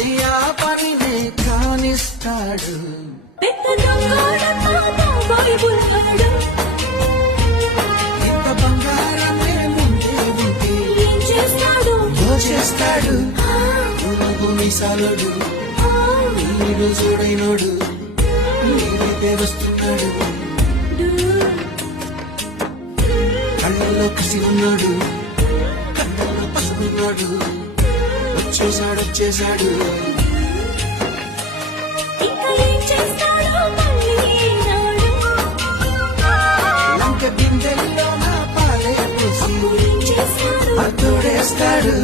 తానే ఆ పనినే కానిస్తాడు. ఇంత బంగారమే ముందే ఉంటే దోచేస్తాడు. మీసాలుడు నీడు చూడైనోడు నీవైతే వస్తున్నాడు. కళ్ళల్లో కసి ఉన్నాడు, కళ్ళల్లో పసుకున్నాడు. వచ్చేసాడు లంక బిందెల్లో నా పాలే పోసి తోడేస్తాడు.